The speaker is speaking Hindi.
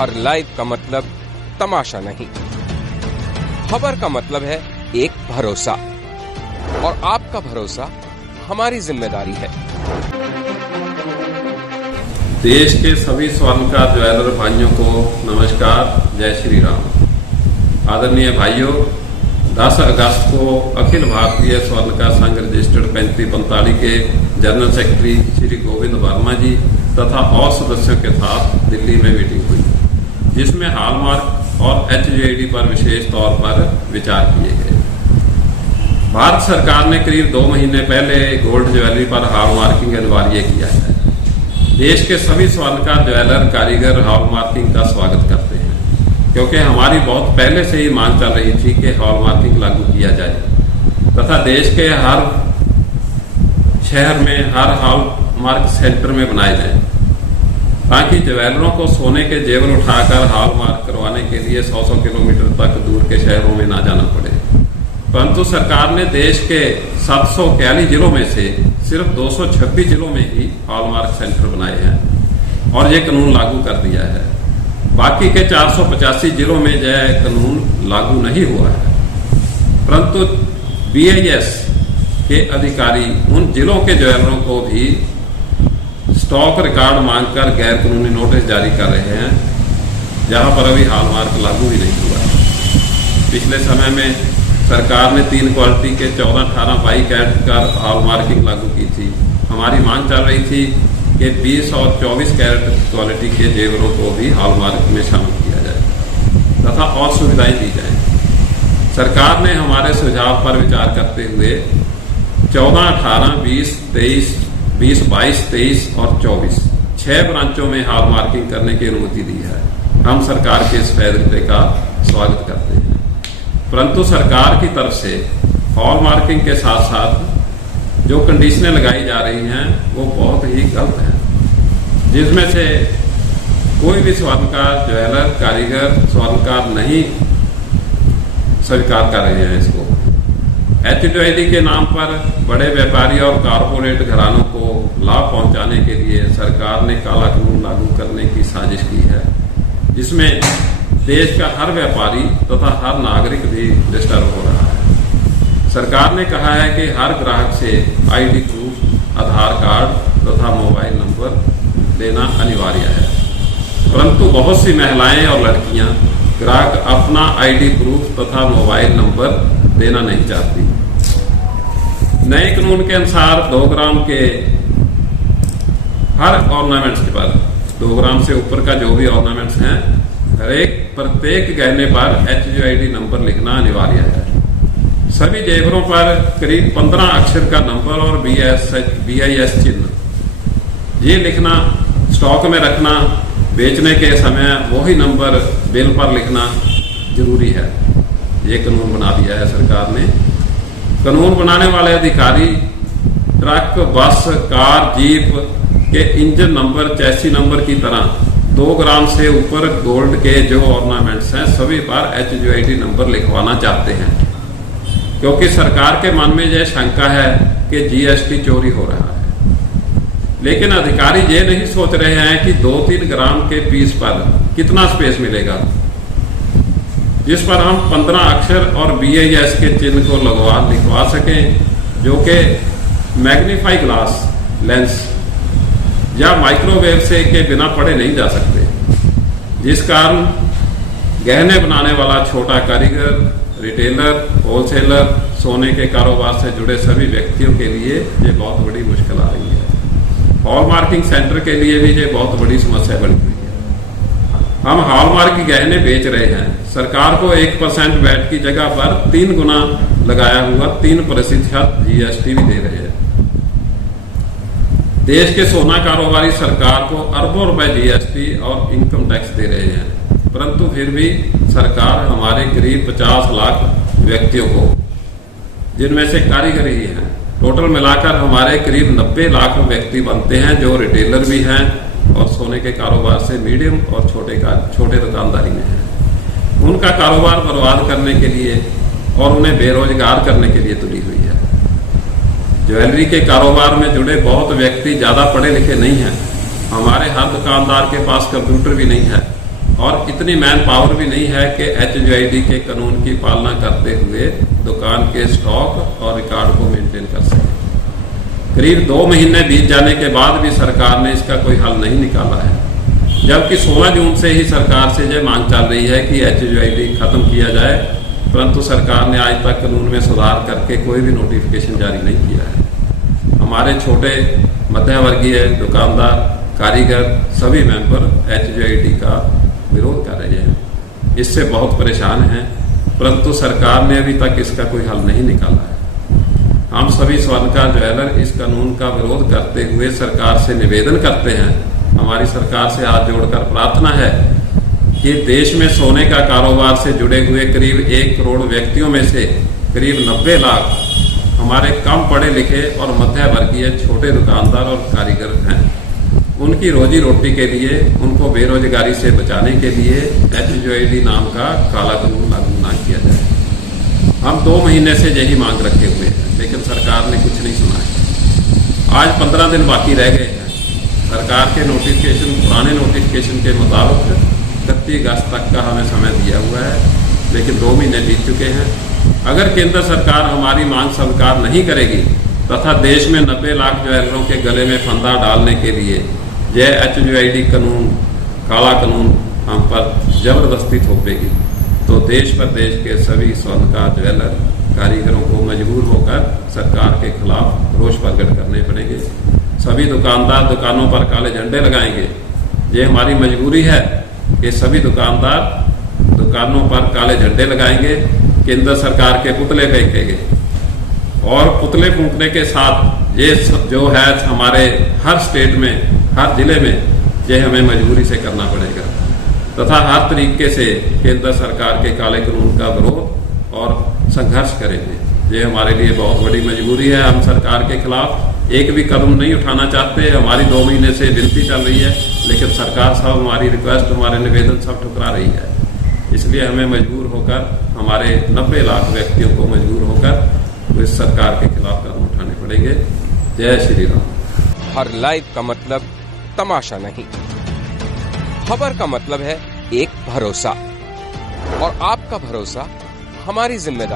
और लाइव का मतलब तमाशा नहीं। खबर का मतलब है एक भरोसा, और आपका भरोसा हमारी जिम्मेदारी है। देश के सभी स्वर्णकार ज्वेलर भाइयों को नमस्कार, जय श्री राम। आदरणीय भाइयों, 10 अगस्त को अखिल भारतीय स्वर्णकार संघ रजिस्टर्ड 3545 के जनरल सेक्रेटरी श्री गोविंद वर्मा जी तथा और सदस्यों के साथ दिल्ली में मीटिंग हुई, जिसमें हॉलमार्क और HUID पर विशेष तौर पर विचार किए गए। भारत सरकार ने करीब 2 महीने पहले गोल्ड ज्वेलरी पर हॉलमार्किंग अनिवार्य किया है। देश के सभी स्वर्णकार ज्वेलर कारीगर हॉलमार्किंग का स्वागत करते हैं, क्योंकि हमारी बहुत पहले से ही मांग चल रही थी कि हॉलमार्किंग लागू किया जाए तथा देश के हर शहर में हर हॉलमार्क सेंटर में बनाए जाए, ताकि ज्वेलरों को सोने के जेवर उठाकर हॉलमार्क करवाने के लिए 100 किलोमीटर तक दूर के शहरों में ना जाना पड़े। परंतु सरकार ने देश के 741 जिलों में से सिर्फ 226 जिलों में ही हॉलमार्क सेंटर बनाए हैं और ये कानून लागू कर दिया है। बाकी के 485 जिलों में यह कानून लागू नहीं हुआ है। परंतु BIS के अधिकारी उन जिलों के ज्वेलरों को भी स्टॉक रिकॉर्ड मांगकर गैर कानूनी नोटिस जारी कर रहे हैं, जहां पर अभी हॉलमार्क लागू ही नहीं हुआ है। पिछले समय में सरकार ने 3 क्वालिटी के 14, 18, 22 कैरेट का हॉलमार्किंग लागू की थी। हमारी मांग चल रही थी कि 20 और 24 कैरेट क्वालिटी के जेवरों को भी हॉलमार्क में शामिल किया जाए तथा और सुविधाएं दी जाएं। सरकार ने हमारे सुझाव पर विचार करते हुए 14, 18, 20, 23, 20, 22, 23 और 24 6 ब्रांचों में हॉलमार्किंग करने की अनुमति दी है। हम सरकार के इस फैसले का स्वागत करते हैं, परंतु सरकार की तरफ से हॉलमार्किंग के साथ साथ जो कंडीशनें लगाई जा रही हैं वो बहुत ही गलत हैं, जिसमें से कोई भी स्वर्णकार ज्वेलर कारीगर स्वर्णकार नहीं स्वीकार कर रहे हैं इसको। HUID के नाम पर बड़े व्यापारी और कारपोरेट घरानों को लाभ पहुंचाने के लिए सरकार ने काला कानून लागू करने की साजिश की है, जिसमें देश का हर व्यापारी तथा हर नागरिक भी डिस्टर्ब हो रहा है। सरकार ने कहा है कि हर ग्राहक से ID प्रूफ, आधार कार्ड तथा मोबाइल नंबर देना अनिवार्य है, परंतु बहुत सी महिलाएं और लड़कियां ग्राहक अपना ID प्रूफ तथा मोबाइल नंबर देना नहीं चाहती। नए कानून के अनुसार 2 ग्राम के हर ऑर्नामेंट्स के पर 2 ग्राम से ऊपर का जो भी ऑर्नामेंट्स हैं, प्रत्येक गहने पर HUID नंबर लिखना अनिवार्य है। सभी जेवरों पर करीब 15 अक्षर का नंबर और BIS चिन्ह ये लिखना, स्टॉक में रखना, बेचने के समय वही नंबर बिल पर लिखना जरूरी है। ये कानून बना दिया है सरकार ने। कानून बनाने वाले अधिकारी ट्रक, बस, कार, जीप के इंजन नंबर, चैसी नंबर की तरह 2 ग्राम से ऊपर गोल्ड के जो ऑर्नामेंट्स हैं सभी पर HUID नंबर लिखवाना चाहते हैं, क्योंकि सरकार के मन में यह शंका है कि GST चोरी हो रहा है। लेकिन अधिकारी ये नहीं सोच रहे हैं कि 2-3 ग्राम के पीस पर कितना स्पेस मिलेगा, जिस पर हम 15 अक्षर और BIS के चिन्ह को लिखवा सकें, जो कि मैग्नीफाई ग्लास लेंस या माइक्रोवेव से के बिना पढ़े नहीं जा सकते, जिस कारण गहने बनाने वाला छोटा कारीगर, रिटेलर, होलसेलर, सोने के कारोबार से जुड़े सभी व्यक्तियों के लिए ये बहुत बड़ी मुश्किल आ रही है। हॉलमार्किंग सेंटर के लिए भी ये बहुत बड़ी समस्या बनी हुई है। हम हॉलमार्क गहने बेच रहे हैं, सरकार को 1% वैट की जगह पर 3 गुना लगाया हुआ 3% GST भी दे रहे हैं। देश के सोना कारोबारी सरकार को अरबों रुपए GST और इनकम टैक्स दे रहे हैं, परंतु फिर भी सरकार हमारे करीब 50 लाख व्यक्तियों को, जिनमें से कारीगर ही हैं, टोटल मिलाकर हमारे करीब 90 लाख व्यक्ति बनते हैं जो रिटेलर भी हैं और सोने के कारोबार से मीडियम और छोटे दुकानदारी में हैं। उनका कारोबार बर्बाद करने के लिए और उन्हें बेरोजगार करने के लिए तुली हुई है। ज्वेलरी के कारोबार में जुड़े बहुत व्यक्ति ज्यादा पढ़े लिखे नहीं हैं। हमारे हर दुकानदार के पास कंप्यूटर भी नहीं है और इतनी मैन पावर भी नहीं है कि HUID के कानून की पालना करते हुए दुकान के स्टॉक और रिकॉर्ड को मेंटेन कर सके। करीब 2 महीने बीत जाने के बाद भी सरकार ने इसका कोई हल नहीं निकाला है, जबकि 16 जून से ही सरकार से यह मांग चल रही है कि HUID खत्म किया जाए, परंतु सरकार ने आज तक कानून में सुधार करके कोई भी नोटिफिकेशन जारी नहीं किया है। हमारे छोटे मध्यवर्गीय दुकानदार, कारीगर सभी मेंबर HUID का विरोध कर रहे हैं, इससे बहुत परेशान हैं, परंतु सरकार ने अभी तक इसका कोई हल नहीं निकाला है। हम सभी स्वर्णकार ज्वेलर इस कानून का विरोध करते हुए सरकार से निवेदन करते हैं, हमारी सरकार से हाथ जोड़कर प्रार्थना है कि देश में सोने का कारोबार से जुड़े हुए करीब 1 करोड़ व्यक्तियों में से करीब 90 लाख हमारे कम पढ़े लिखे और मध्य वर्गीय छोटे दुकानदार और कारीगर हैं। उनकी रोजी रोटी के लिए, उनको बेरोजगारी से बचाने के लिए HUID नाम का काला कानून लागू न किया जाए। हम 2 महीने से यही मांग रखे हुए हैं, लेकिन सरकार ने कुछ नहीं सुना है। आज 15 दिन बाकी रह गए हैं। सरकार के नोटिफिकेशन, पुराने नोटिफिकेशन के मुताबिक 31 अगस्त तक का हमें समय दिया हुआ है, लेकिन 2 महीने बीत चुके हैं। अगर केंद्र सरकार हमारी मांग स्वीकार नहीं करेगी तथा देश में 90 लाख ज्वेलरों के गले में फंदा डालने के लिए यह HUID कानून, काला कानून हम पर जबरदस्ती थोपेगी, तो देश प्रदेश के सभी स्वर्णकार ज्वेलर कारीगरों को मजबूर होकर सरकार के खिलाफ रोष प्रकट करने पड़ेंगे। सभी दुकानदार दुकानों पर काले झंडे लगाएंगे। ये हमारी मजबूरी है कि सभी दुकानदार दुकानों पर काले झंडे लगाएंगे, केंद्र सरकार के पुतले फेंकेंगे और पुतले फूंकने के साथ ये जो है हमारे हर स्टेट में, हर जिले में ये हमें मजबूरी से करना पड़ेगा तथा हर तरीके से केंद्र सरकार के काले कानून का विरोध और संघर्ष करेंगे। ये हमारे लिए बहुत बड़ी मजबूरी है। हम सरकार के खिलाफ एक भी कदम नहीं उठाना चाहते। हमारी 2 महीने से विनती चल रही है, लेकिन सरकार सब हमारी रिक्वेस्ट, हमारे निवेदन सब ठुकरा रही है। इसलिए हमें मजबूर होकर, हमारे 90 लाख व्यक्तियों को मजबूर होकर इस सरकार के खिलाफ कदम उठाने पड़ेंगे। जय श्री राम। हर लाइव का मतलब तमाशा नहीं, खबर का मतलब है एक भरोसा, और आपका भरोसा हमारी जिम्मेदारी।